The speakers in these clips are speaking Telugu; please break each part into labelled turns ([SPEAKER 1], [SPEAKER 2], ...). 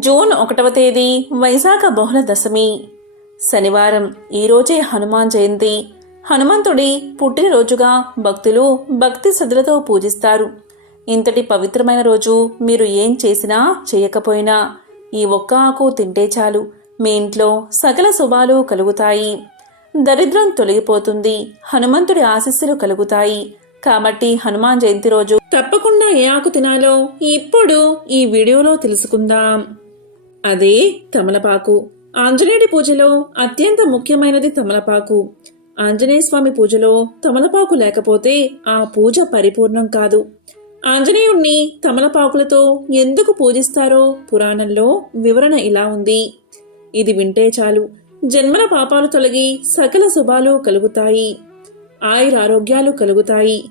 [SPEAKER 1] జూన్ ఒకటవ తేదీ వైశాఖ బహుళ దశమి. శనివారం ఈరోజే హనుమాన్ జయంతి. హనుమంతుడి పుట్టినరోజుగా భక్తులు భక్తి శ్రద్ధలతో పూజిస్తారు. ఇంతటి పవిత్రమైన రోజు మీరు ఏం చేసినా చేయకపోయినా ఈ ఒక్క ఆకు తింటే చాలు. మీ ఇంట్లో సకల శుభాలు కలుగుతాయి. దరిద్రం తొలగిపోతుంది. హనుమంతుడి ఆశీస్సులు కలుగుతాయి. కాబట్టి హనుమాన్ జయంతి రోజు తప్పకుండా ఏ ఆకు తినాలో ఇప్పుడు ఈ వీడియోలో తెలుసుకుందాం. అదే తమలపాకు. ఆంజనేయుడి పూజలో అత్యంత ముఖ్యమైనది తమలపాకు. ఆంజనేయ స్వామి పూజలో తమలపాకు లేకపోతే ఆ పూజ పరిపూర్ణం కాదు. ఆంజనేయుణ్ణి తమలపాకులతో ఎందుకు పూజిస్తారో పురాణంలో వివరణ ఇలా ఉంది. ఇది వింటే చాలు. జన్మల పాపాలు తొలగి సకల శుభాలు కలుగుతాయి. ఆయురారోగ్యాలు కలుగుతాయి.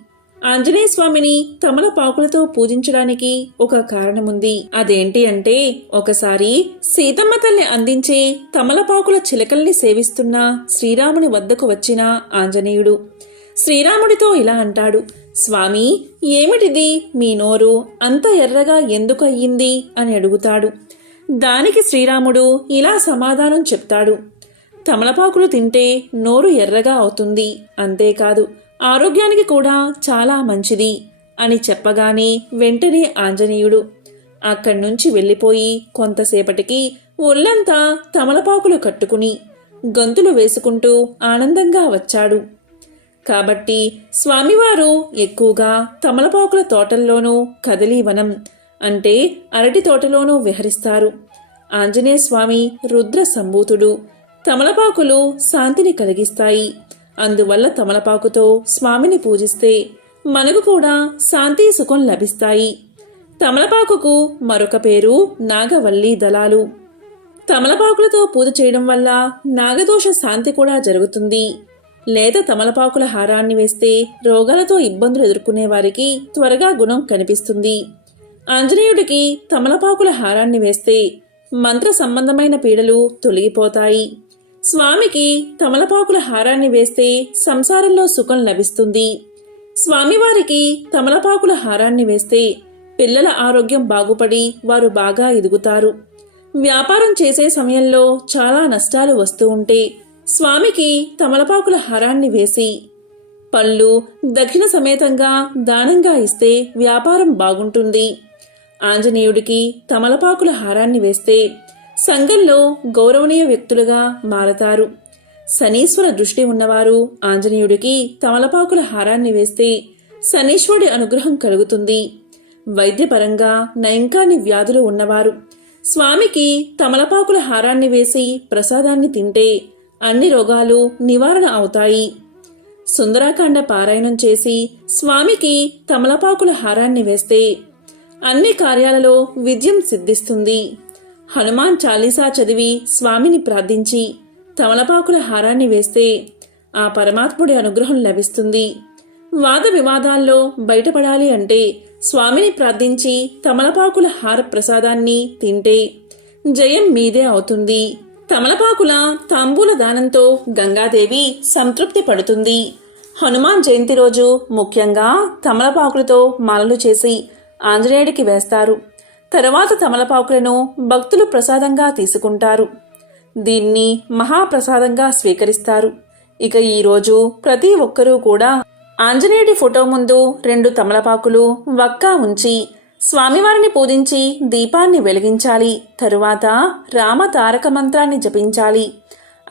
[SPEAKER 1] ఆంజనేయ స్వామిని తమలపాకులతో పూజించడానికి ఒక కారణముంది. అదేంటి అంటే ఒకసారి సీతమ్మ తల్లి అందించే తమలపాకుల చిలకల్ని సేవిస్తున్న శ్రీరాముని వద్దకు వచ్చిన ఆంజనేయుడు. శ్రీరాముడితో ఇలా అంటాడు స్వామి ఏమిటిది? మీ నోరు అంత ఎర్రగా ఎందుకు అయ్యింది? అని అడుగుతాడు. దానికి శ్రీరాముడు ఇలా సమాధానం చెప్తాడు తమలపాకులు తింటే నోరు ఎర్రగా అవుతుంది. అంతేకాదు ఆరోగ్యానికి కూడా చాలా మంచిది అని చెప్పగానే వెంటనే ఆంజనేయుడు అక్కడి నుంచి వెళ్ళిపోయి కొంతసేపటికి ఒళ్ళంతా తమలపాకులు కట్టుకుని గంతులు వేసుకుంటూ ఆనందంగా వచ్చాడు. కాబట్టి స్వామివారు ఎక్కువగా తమలపాకుల తోటల్లోనూ కదలీవనం అంటే అరటి తోటలోనూ విహరిస్తారు. ఆంజనేయ స్వామి రుద్ర సంభూతుడు తమలపాకులు శాంతిని కలిగిస్తాయి. అందువల్ల తమలపాకుతో స్వామిని పూజిస్తే మనకు కూడా శాంతి సుఖం లభిస్తాయి. తమలపాకుకు మరొక పేరు నాగవల్లి దళాలు. తమలపాకులతో పూజ చేయడం వల్ల నాగదోష శాంతి కూడా జరుగుతుంది. లేత తమలపాకుల హారాన్ని వేస్తే రోగాలతో ఇబ్బందులు ఎదుర్కొనే వారికి త్వరగా గుణం కనిపిస్తుంది. ఆంజనేయుడికి తమలపాకుల హారాన్ని వేస్తే మంత్ర సంబంధమైన పీడలు తొలగిపోతాయి. స్వామికి తమలపాకుల హారాన్ని వేస్తే సంసారంలో సుఖం లభిస్తుంది. స్వామివారికి తమలపాకుల హారాన్ని వేస్తే పిల్లల ఆరోగ్యం బాగుపడి వారు బాగా ఎదుగుతారు. వ్యాపారం చేసే సమయంలో చాలా నష్టాలు వస్తూ ఉంటే స్వామికి తమలపాకుల హారాన్ని వేసి పళ్ళు దక్షిణ సమేతంగా దానంగా ఇస్తే వ్యాపారం బాగుంటుంది. ఆంజనేయుడికి తమలపాకుల హారాన్ని వేస్తే సంఘంలో గౌరవనీయ వ్యక్తులుగా మారతారు. శనీశ్వర దృష్టి ఉన్నవారు ఆంజనేయుడికి తమలపాకుల హారాన్ని వేస్తే శనీశ్వరుడి అనుగ్రహం కలుగుతుంది. వైద్యపరంగా నయంకాని వ్యాధులు ఉన్నవారు స్వామికి తమలపాకుల హారాన్ని వేసి ప్రసాదాన్ని తింటే అన్ని రోగాలు నివారణ అవుతాయి. సుందరాకాండ పారాయణం చేసి స్వామికి తమలపాకుల హారాన్ని వేస్తే అన్ని కార్యాలలో విజయం సిద్ధిస్తుంది. హనుమాన్ చాలీసా చదివి స్వామిని ప్రార్థించి తమలపాకుల హారాన్ని వేస్తే ఆ పరమాత్ముడి అనుగ్రహం లభిస్తుంది. వాద వివాదాల్లో బయటపడాలి అంటే స్వామిని ప్రార్థించి తమలపాకుల హార ప్రసాదాన్ని తింటే జయం మీదే అవుతుంది. తమలపాకుల తాంబూల దానంతో గంగాదేవి సంతృప్తి పడుతుంది. హనుమాన్ జయంతి రోజు ముఖ్యంగా తమలపాకులతో మాలలు చేసి ఆంజనేయుడికి వేస్తారు. తర్వాత తమలపాకులను భక్తులు ప్రసాదంగా తీసుకుంటారు. దీన్ని మహాప్రసాదంగా స్వీకరిస్తారు. ఇక ఈరోజు ప్రతి ఒక్కరూ కూడా ఆంజనేయుడి ఫోటో ముందు రెండు తమలపాకులు వక్కా ఉంచి స్వామివారిని పూజించి దీపాన్ని వెలిగించాలి. తరువాత రామ తారక మంత్రాన్ని జపించాలి.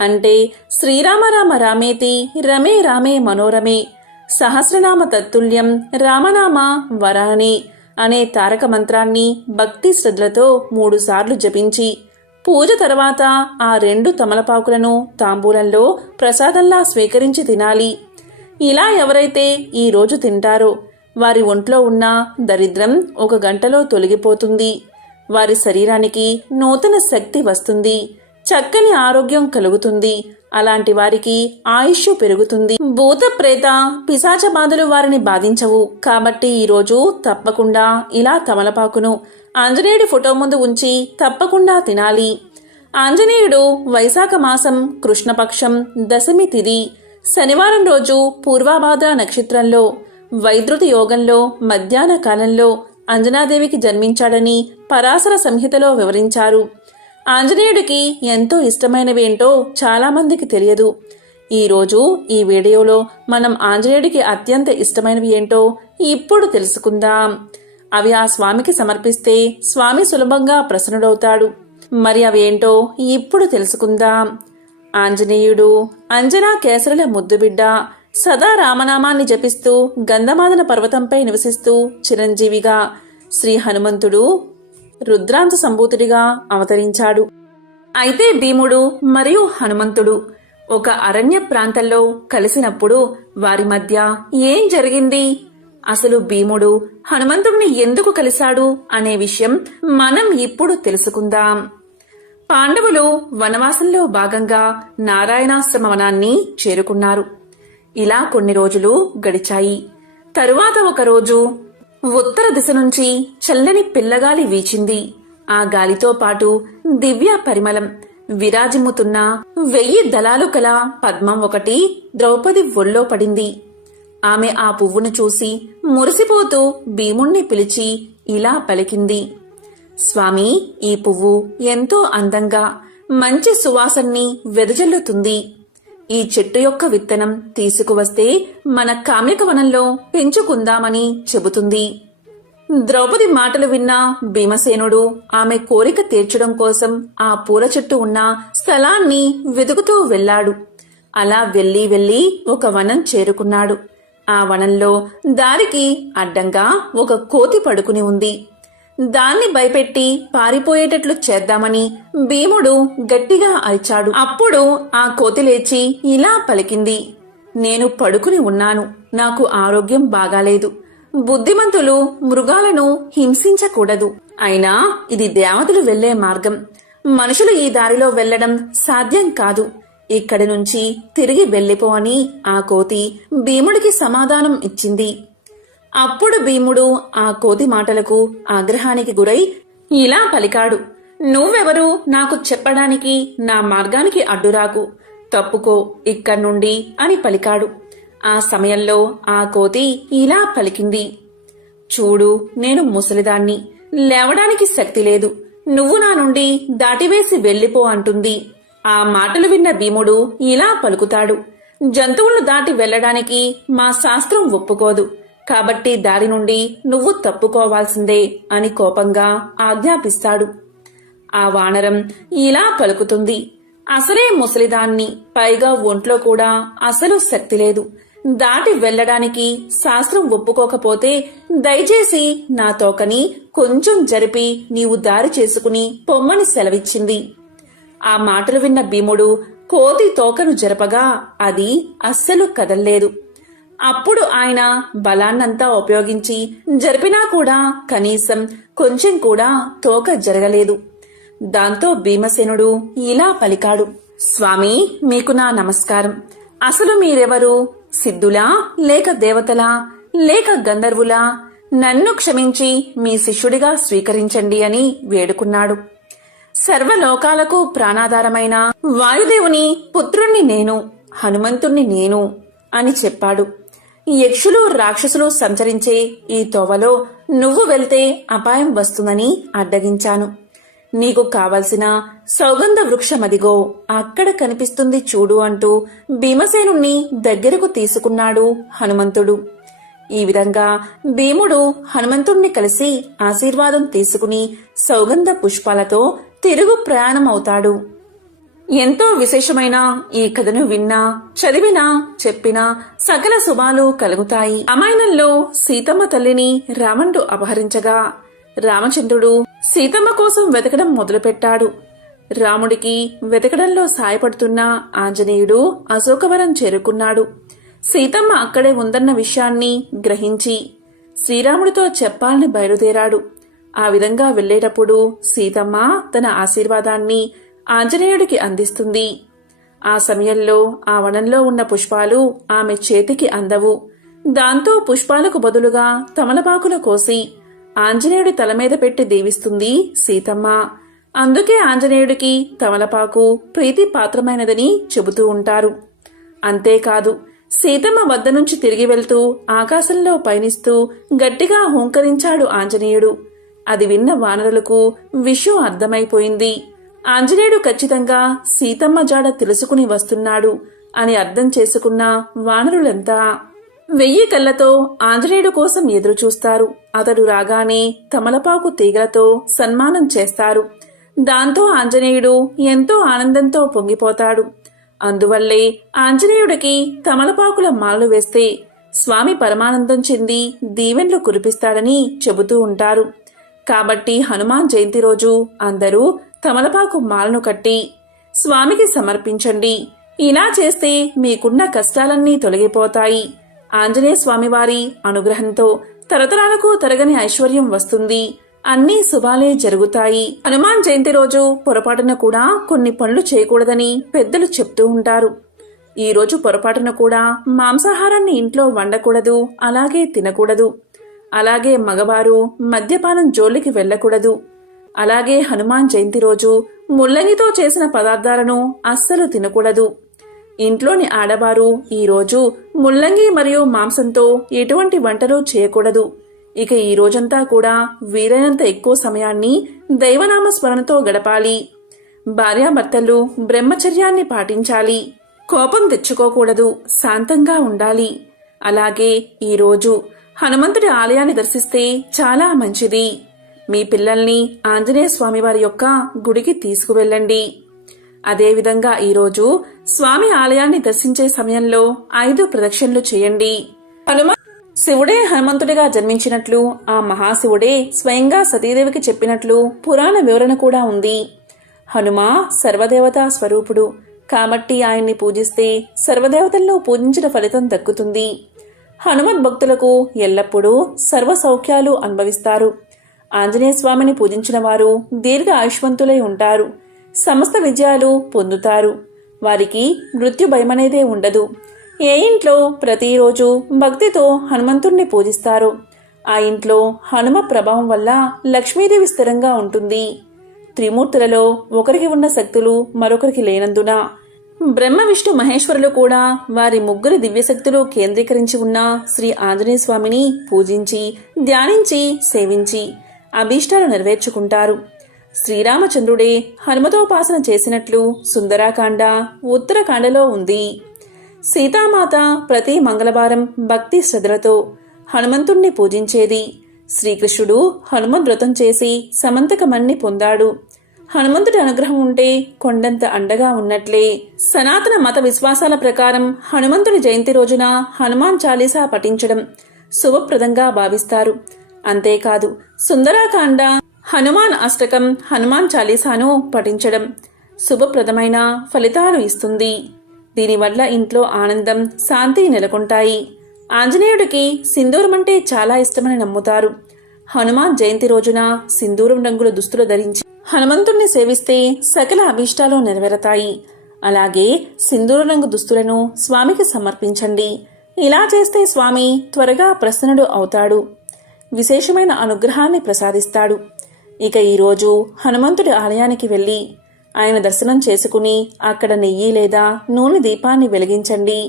[SPEAKER 1] అంటే శ్రీరామ రామ రామేతి రమే రామే మనోరమే సహస్రనామ తత్తుల్యం రామనామ వరాణి అనే తారక మంత్రాన్ని భక్తి శ్రద్ధలతో మూడుసార్లు జపించి పూజ తర్వాత ఆ రెండు తమలపాకులను తాంబూలంలో ప్రసాదంలా స్వీకరించి తినాలి. ఇలా ఎవరైతే ఈ రోజు తింటారో వారి ఒంట్లో ఉన్న దరిద్రం ఒక గంటలో తొలగిపోతుంది. వారి శరీరానికి నూతన శక్తి వస్తుంది. చక్కని ఆరోగ్యం కలుగుతుంది. అలాంటి వారికి ఆయుష్ పెరుగుతుంది. భూత ప్రేత పిశాచ బాధలు వారిని బాధించవు. కాబట్టి ఈరోజు తప్పకుండా ఇలా తమలపాకును ఆంజనేయుడి ఫోటో ముందు ఉంచి తప్పకుండా తినాలి. ఆంజనేయుడు వైశాఖ మాసం కృష్ణపక్షం దశమి తిది శనివారం రోజు పూర్వాభాద్ర నక్షత్రంలో వైద్యుతి యోగంలో మధ్యాహ్న కాలంలో అంజనాదేవికి జన్మించాడని పరాశర సంహితలో వివరించారు. ఆంజనేయుడికి ఎంతో ఇష్టమైనవేంటో చాలామందికి తెలియదు. ఈరోజు ఈ వీడియోలో మనం ఆంజనేయుడికి అత్యంత ఇష్టమైనవి ఏంటో ఇప్పుడు తెలుసుకుందాం. అవి ఆ స్వామికి సమర్పిస్తే స్వామి సులభంగా ప్రసన్నుడవుతాడు. మరి అవేంటో ఇప్పుడు తెలుసుకుందాం. ఆంజనేయుడు అంజనా కేసరుల ముద్దుబిడ్డ సదా రామనామాన్ని జపిస్తూ గంధమాదన పర్వతంపై నివసిస్తూ చిరంజీవిగా శ్రీ హనుమంతుడు రుద్రాంత సంభూతుడిగా అవతరించాడు. అయితే భీముడు మరియు హనుమంతుడు ఒక అరణ్య ప్రాంతంలో కలిసినప్పుడు వారి మధ్య ఏం జరిగింది? అసలు భీముడు హనుమంతుడిని ఎందుకు కలిశాడు అనే విషయం మనం ఇప్పుడు తెలుసుకుందాం. పాండవులు వనవాసంలో భాగంగా నారాయణాశ్రమ వనాన్ని చేరుకున్నారు. ఇలా కొన్ని రోజులు గడిచాయి. తరువాత ఒక రోజు ఉత్తర దిశ నుంచి చల్లని పిల్లగాలి వీచింది. ఆ గాలితో పాటు దివ్య పరిమళం. విరాజిమ్ముతున్న వెయ్యి దళాలు కల పద్మం ఒకటి ద్రౌపది ఒళ్ళో పడింది. ఆమె ఆ పువ్వును చూసి మురిసిపోతూ భీముణ్ణి పిలిచి ఇలా పలికింది. స్వామి ఈ పువ్వు ఎంతో అందంగా మంచి సువాసన్ని వెదజల్లుతుంది. ఈ చెట్టు యొక్క విత్తనం తీసుకువస్తే మన కామ్యకవనంలో పెంచుకుందామని చెబుతుంది. ద్రౌపది మాటలు విన్న భీమసేనుడు ఆమె కోరిక తీర్చడం కోసం ఆ పూల చెట్టు ఉన్న స్థలాన్ని వెతుకుతూ వెళ్ళాడు. అలా వెళ్ళి వెళ్ళి ఒక వనం చేరుకున్నాడు. ఆ వనంలో దారికి అడ్డంగా ఒక కోతి పడుకుని ఉంది. దాన్ని భయపెట్టి పారిపోయేటట్లు చేద్దామని భీముడు గట్టిగా అరిచాడు. అప్పుడు ఆ కోతి లేచి ఇలా పలికింది నేను పడుకుని ఉన్నాను. నాకు ఆరోగ్యం బాగాలేదు. బుద్ధిమంతులు మృగాలను హింసించకూడదు. అయినా ఇది దేవతలు వెళ్ళే మార్గం. మనుషులు ఈ దారిలో వెళ్ళడం సాధ్యం కాదు. ఇక్కడి నుంచి తిరిగి వెళ్ళిపో అని ఆ కోతి భీముడికి సమాధానం ఇచ్చింది. అప్పుడు భీముడు ఆ కోతి మాటలకు ఆగ్రహానికి గురై ఇలా పలికాడు నువ్వెవరు? నాకు చెప్పడానికి నా మార్గానికి అడ్డురాకు తప్పుకో ఇక్కడి నుండి అని పలికాడు. ఆ సమయంలో ఆ కోతి ఇలా పలికింది చూడు నేను ముసలిదాన్ని లేవడానికి శక్తి లేదు నువ్వు నా నుండి దాటివేసి వెళ్ళిపో అంటుంది. ఆ మాటలు విన్న భీముడు ఇలా పలుకుతాడు జంతువులను దాటి వెళ్ళడానికి మా శాస్త్రం ఒప్పుకోదు కాబట్టి దారి నుండి నువ్వు తప్పుకోవాల్సిందే అని కోపంగా ఆజ్ఞాపిస్తాడు. ఆ వానరం ఇలా పలుకుతుంది. అసలే ముసలిదాన్ని పైగా ఒంట్లో కూడా అసలు శక్తి లేదు. దాటి వెళ్ళడానికి శాస్త్రం ఒప్పుకోకపోతే దయచేసి నా తోకని కొంచెం జరిపి నీవు దారి చేసుకుని పొమ్మని సెలవిచ్చింది. ఆ మాటలు విన్న భీముడు కోతి తోకను జరపగా అది అస్సలు కదల్లేదు. అప్పుడు ఆయన బలాన్నంతా ఉపయోగించి జరిపినా కూడా కనీసం కొంచెం కూడా తోక జరగలేదు. దాంతో భీమసేనుడు ఇలా పలికాడు స్వామి మీకు నా నమస్కారం. అసలు మీరెవరు? సిద్ధులా లేక దేవతలా లేక గంధర్వులా? నన్ను క్షమించి మీ శిష్యుడిగా స్వీకరించండి అని వేడుకున్నాడు. సర్వలోకాలకు ప్రాణాధారమైన వాయుదేవుని పుత్రుణ్ణి నేను హనుమంతుణ్ణి నేను అని చెప్పాడు. యక్షులు రాక్షసులు సంచరించే ఈ తోవలో నువ్వు వెళ్తే అపాయం వస్తుందని అడ్డగించాను. నీకు కావలసిన సౌగంధ వృక్షమదిగో అక్కడ కనిపిస్తుంది చూడు అంటూ భీమసేనుణ్ణి దగ్గరకు తీసుకున్నాడు హనుమంతుడు. ఈ విధంగా భీముడు హనుమంతుణ్ణి కలిసి ఆశీర్వాదం తీసుకుని సౌగంధ పుష్పాలతో తిరుగు ప్రయాణం అవుతాడు ఎంతో విశేషమైన ఈ కథను విన్నా చదివినా చెప్పినా సకల శుభాలు కలుగుతాయి. అమాయనంలో సీతమ్మ తల్లిని రావణుడు అపహరించగా రామచంద్రుడు సీతమ్మ కోసం వెతకడం మొదలుపెట్టాడు. రాముడికి వెతకడంలో సాయపడుతున్న ఆంజనేయుడు అశోకవరం చేరుకున్నాడు. సీతమ్మ అక్కడే ఉందన్న విషయాన్ని గ్రహించి శ్రీరాముడితో చెప్పాలని బయలుదేరాడు. ఆ విధంగా వెళ్ళేటప్పుడు సీతమ్మ తన ఆశీర్వాదాన్ని ఆంజనేయుడికి అందిస్తుంది. ఆ సమయంలో ఆ వనంలో ఉన్న పుష్పాలు ఆమె చేతికి అందవు. దాంతో పుష్పాలకు బదులుగా తమలపాకులు కోసి ఆంజనేయుడి తల మీద పెట్టి దీవిస్తుంది సీతమ్మ. అందుకే ఆంజనేయుడికి తమలపాకు ప్రీతి పాత్రమైనదని చెబుతూ ఉంటారు. అంతేకాదు సీతమ్మ వద్ద నుంచి తిరిగి వెళ్తూ ఆకాశంలో పయనిస్తూ గట్టిగా హుంకరించాడు ఆంజనేయుడు. అది విన్న వానరులకు విషయం అర్థమైపోయింది. ఆంజనేయుడు ఖచ్చితంగా సీతమ్మ జాడ తెలుసుకుని వస్తున్నాడు అని అర్థం చేసుకున్న వానరులంతా వెయ్యి కళ్ళతో ఆంజనేయుడు కోసం ఎదురుచూస్తారు. అతడు రాగానే తమలపాకు తీగలతో సన్మానం చేస్తారు. దాంతో ఆంజనేయుడు ఎంతో ఆనందంతో పొంగిపోతాడు. అందువల్లే ఆంజనేయుడికి తమలపాకుల మాలలు వేస్తే స్వామి పరమానందం చెంది దీవెన్లు కురిపిస్తాడని చెబుతూ ఉంటారు. కాబట్టి హనుమాన్ జయంతి రోజు అందరూ తమలపాకు మాలను కట్టి స్వామికి సమర్పించండి. ఇలా చేస్తే మీకున్న కష్టాలన్నీ తొలగిపోతాయి. ఆంజనేయ స్వామివారి అనుగ్రహంతో తరతరాలకు తరగని ఐశ్వర్యం వస్తుంది. అన్ని శుభాలే జరుగుతాయి. హనుమాన్ జయంతి రోజు పొరపాటున కూడా కొన్ని పనులు చేయకూడదని పెద్దలు చెప్తూ ఉంటారు. ఈ రోజు పొరపాటున కూడా మాంసాహారాన్ని ఇంట్లో వండకూడదు అలాగే తినకూడదు. అలాగే మగవారు మద్యపానం జోలికి వెళ్ళకూడదు. అలాగే హనుమాన్ జయంతి రోజు ముల్లంగితో చేసిన పదార్థాలను అస్సలు తినకూడదు. ఇంట్లోని ఆడవారు ఈరోజు ముల్లంగి మరియు మాంసంతో ఎటువంటి వంటలు చేయకూడదు. ఇక ఈ రోజంతా కూడా వీలైనంత ఎక్కువ సమయాన్ని దైవనామ స్మరణతో గడపాలి. భార్యాభర్తలు బ్రహ్మచర్యాన్ని పాటించాలి. కోపం తెచ్చుకోకూడదు. శాంతంగా ఉండాలి. అలాగే ఈరోజు హనుమంతుడి ఆలయాన్ని దర్శిస్తే చాలా మంచిది. మీ పిల్లల్ని ఆంజనేయ స్వామివారి యొక్క గుడికి తీసుకువెళ్ళండి. అదేవిధంగా ఈరోజు స్వామి ఆలయాన్ని దర్శించే సమయంలో ఐదు ప్రదక్షిణలు చేయండి. హనుమ శివుడే హనుమంతుడిగా జన్మించినట్లు ఆ మహాశివుడే స్వయంగా సతీదేవికి చెప్పినట్లు పురాణ వివరణ కూడా ఉంది. హనుమ సర్వదేవతా స్వరూపుడు. కాబట్టి ఆయన్ని పూజిస్తే సర్వదేవతల్లో పూజించిన ఫలితం దక్కుతుంది. హనుమత్ భక్తులకు ఎల్లప్పుడూ సర్వ సౌఖ్యాలు అనుభవిస్తారు. ఆంజనేయ స్వామిని పూజించిన వారు దీర్ఘ ఆయుష్వంతులై ఉంటారు. సమస్త విజయాలు పొందుతారు. వారికి మృత్యు భయమనేదే ఉండదు. ఏ ఇంట్లో ప్రతిరోజు భక్తితో హనుమంతుణ్ణి పూజిస్తారు. ఆ ఇంట్లో హనుమ ప్రభావం వల్ల లక్ష్మీదేవి స్థిరంగా ఉంటుంది. త్రిమూర్తులలో ఒకరికి ఉన్న శక్తులు మరొకరికి లేనందున బ్రహ్మ విష్ణు మహేశ్వరులు కూడా వారి ముగ్గురు దివ్యశక్తులు కేంద్రీకరించి ఉన్న శ్రీ ఆంజనేయ స్వామిని పూజించి ధ్యానించి సేవించి అభీష్టాలు నెరవేర్చుకుంటారు. శ్రీరామచంద్రుడే హనుమతోపాసన చేసినట్లు సుందరాకాండ ఉత్తరకాండలో ఉంది. సీతామాత ప్రతి మంగళవారం భక్తి శ్రద్ధలతో హనుమంతుణ్ణి పూజించేది. శ్రీకృష్ణుడు హనుమద్ వ్రతం చేసి సమంతకమన్ని పొందాడు. హనుమంతుడి అనుగ్రహం ఉంటే కొండంత అండగా ఉన్నట్లే. సనాతన మత విశ్వాసాల ప్రకారం హనుమంతుడి జయంతి రోజున హనుమాన్ చాలీసా పఠించడం శుభప్రదంగా భావిస్తారు. అంతేకాదు సుందరాకాండ హనుమాన్ అష్టకం హనుమాన్ చాలీసాను పఠించడం శుభప్రదమైన ఫలితాలు ఇస్తుంది. దీనివల్ల ఇంట్లో ఆనందం శాంతి నెలకొంటాయి. ఆంజనేయుడికి సింధూరం అంటే చాలా ఇష్టమని నమ్ముతారు. హనుమాన్ జయంతి రోజున సింధూరం రంగుల దుస్తులు ధరించి హనుమంతుణ్ణి సేవిస్తే సకల అభీష్టాలు నెరవేరతాయి. అలాగే సింధూర రంగు దుస్తులను స్వామికి సమర్పించండి. ఇలా చేస్తే స్వామి త్వరగా ప్రసన్నుడు అవుతాడు. విశేషమైన అనుగ్రహాన్ని ప్రసాదిస్తాడు. ఇక ఈరోజు హనుమంతుడి ఆలయానికి వెళ్ళి ఆయన దర్శనం చేసుకుని అక్కడ నెయ్యి లేదా నూనె దీపాన్ని వెలిగించండి.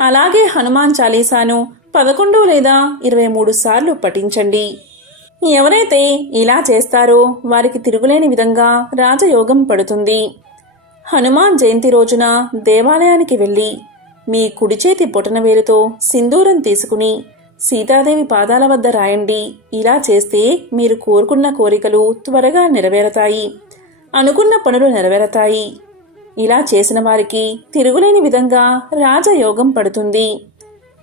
[SPEAKER 1] అలాగే హనుమాన్ చాలీసాను పదకొండు లేదా ఇరవై మూడు సార్లు పఠించండి. ఎవరైతే ఇలా చేస్తారో వారికి తిరుగులేని విధంగా రాజయోగం పడుతుంది. హనుమాన్ జయంతి రోజున దేవాలయానికి వెళ్ళి మీ కుడి చేతి బొటనవేలుతో సింధూరం తీసుకుని సీతాదేవి పాదాల వద్ద రాయండి. ఇలా చేస్తే మీరు కోరుకున్న కోరికలు త్వరగా నెరవేరతాయి. అనుకున్న పనులు నెరవేరతాయి. ఇలా చేసిన వారికి తిరుగులేని విధంగా రాజయోగం పడుతుంది.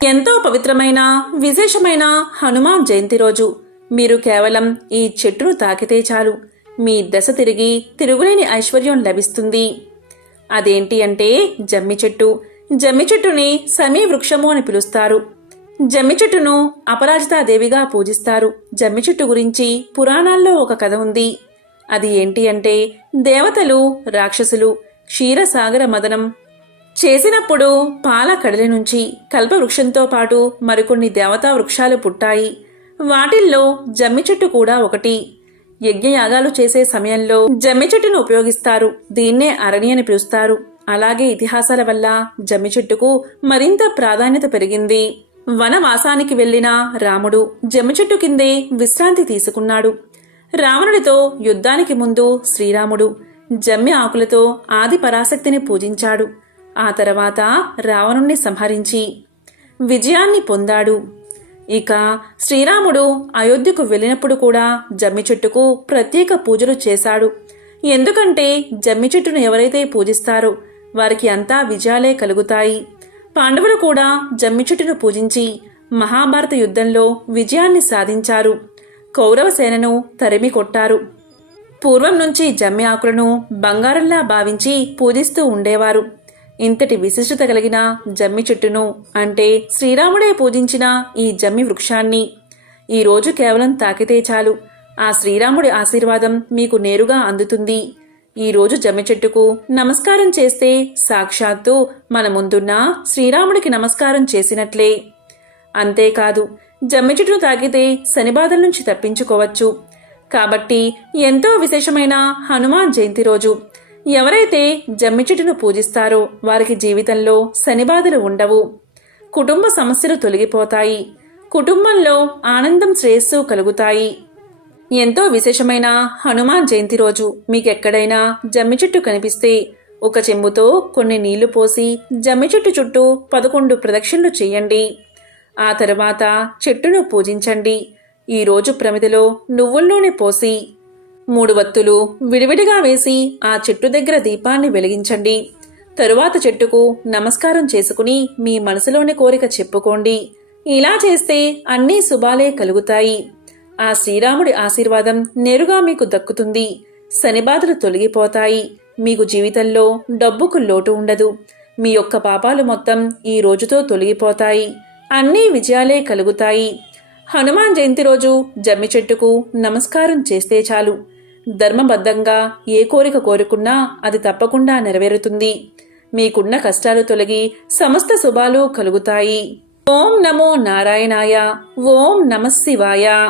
[SPEAKER 1] ఎంతో పవిత్రమైన విశేషమైన హనుమాన్ జయంతి రోజు. మీరు కేవలం ఈ చెట్టును తాకితే చాలు. మీ దశ తిరిగి తిరుగులేని ఐశ్వర్యం లభిస్తుంది. అదేంటి అంటే జమ్మి చెట్టు. జమ్మి చెట్టుని సమీ వృక్షము అని పిలుస్తారు. జమ్మి చెట్టును అపరాజితాదేవిగా పూజిస్తారు. జమ్మి చెట్టు గురించి పురాణాల్లో ఒక కథ ఉంది. అది ఏంటి అంటే దేవతలు రాక్షసులు క్షీరసాగర మదనం చేసినప్పుడు పాల కడలి నుంచి కల్పవృక్షంతో పాటు మరికొన్ని దేవతా వృక్షాలు పుట్టాయి. వాటిల్లో జమ్మి చెట్టు కూడా ఒకటి. యజ్ఞయాగాలు చేసే సమయంలో జమ్మి చెట్టును ఉపయోగిస్తారు. దీన్నే అరణి అని పిలుస్తారు. అలాగే ఇతిహాసాల వల్ల జమ్మి చెట్టుకు మరింత ప్రాధాన్యత పెరిగింది. వనవాసానికి వెళ్ళిన రాముడు జమ్మి చెట్టు కిందే విశ్రాంతి తీసుకున్నాడు. రావణుడితో యుద్ధానికి ముందు శ్రీరాముడు జమ్మి ఆకులతో ఆది పరాశక్తిని పూజించాడు. ఆ తర్వాత రావణుణ్ణి సంహరించి విజయాన్ని పొందాడు. ఇక శ్రీరాముడు అయోధ్యకు వెళ్ళినప్పుడు కూడా జమ్మి చెట్టుకు ప్రత్యేక పూజలు చేశాడు. ఎందుకంటే జమ్మి చెట్టును ఎవరైతే పూజిస్తారో వారికి అంతా విజయాలే కలుగుతాయి. పాండవులు కూడా జమ్మి చెట్టును పూజించి మహాభారత యుద్ధంలో విజయాన్ని సాధించారు. కౌరవ సేనను తరిమి కొట్టారు. పూర్వం నుంచి జమ్మి ఆకులను బంగారంలా భావించి పూజిస్తూ ఉండేవారు. ఇంతటి విశిష్టత కలిగిన జమ్మి చెట్టును అంటే శ్రీరాముడే పూజించిన ఈ జమ్మి వృక్షాన్ని. ఈ రోజు కేవలం తాకితే చాలు. ఆ శ్రీరాముడి ఆశీర్వాదం మీకు నేరుగా అందుతుంది. ఈరోజు జమ్మి చెట్టుకు నమస్కారం చేస్తే సాక్షాత్తు మన ముందున్న శ్రీరాముడికి నమస్కారం చేసినట్లే. అంతేకాదు జమ్మి చెట్టును తాకితే శనిబాధల నుంచి తప్పించుకోవచ్చు. కాబట్టి ఎంతో విశేషమైన హనుమాన్ జయంతి రోజు. ఎవరైతే జమ్మి చెట్టును పూజిస్తారో వారికి జీవితంలో శనిబాధలు ఉండవు. కుటుంబ సమస్యలు తొలగిపోతాయి. కుటుంబంలో ఆనందం శ్రేయస్సు కలుగుతాయి. ఎంతో విశేషమైన హనుమాన్ జయంతి రోజు మీకెక్కడైనా జమ్మి చెట్టు కనిపిస్తే ఒక చెంబుతో కొన్ని నీళ్ళు పోసి జమ్మి చెట్టు చుట్టూ పదకొండు ప్రదక్షిణలు చేయండి. ఆ తర్వాత చెట్టును పూజించండి. ఈ రోజు ప్రమిదలో నువ్వుల నూనె పోసి మూడు వత్తులు విడివిడిగా వేసి ఆ చెట్టు దగ్గర దీపాన్ని వెలిగించండి. తరువాత చెట్టుకు నమస్కారం చేసుకుని మీ మనసులోని కోరిక చెప్పుకోండి. ఇలా చేస్తే అన్నీ శుభాలే కలుగుతాయి. ఆ శ్రీరాముడి ఆశీర్వాదం నేరుగా మీకు దక్కుతుంది. శనిబాధలు తొలగిపోతాయి. మీకు జీవితంలో డబ్బుకు లోటు ఉండదు. మీ యొక్క పాపాలు మొత్తం ఈ రోజుతో తొలగిపోతాయి. అన్నీ విజయాలే కలుగుతాయి. హనుమాన్ జయంతి రోజు జమ్మి చెట్టుకు నమస్కారం చేస్తే చాలు. ధర్మబద్ధంగా ఏ కోరిక కోరుకున్నా అది తప్పకుండా నెరవేరుతుంది. మీకున్న కష్టాలు తొలగి సమస్త శుభాలు కలుగుతాయి. ఓం నమో నారాయణాయ. ఓం నమశివాయ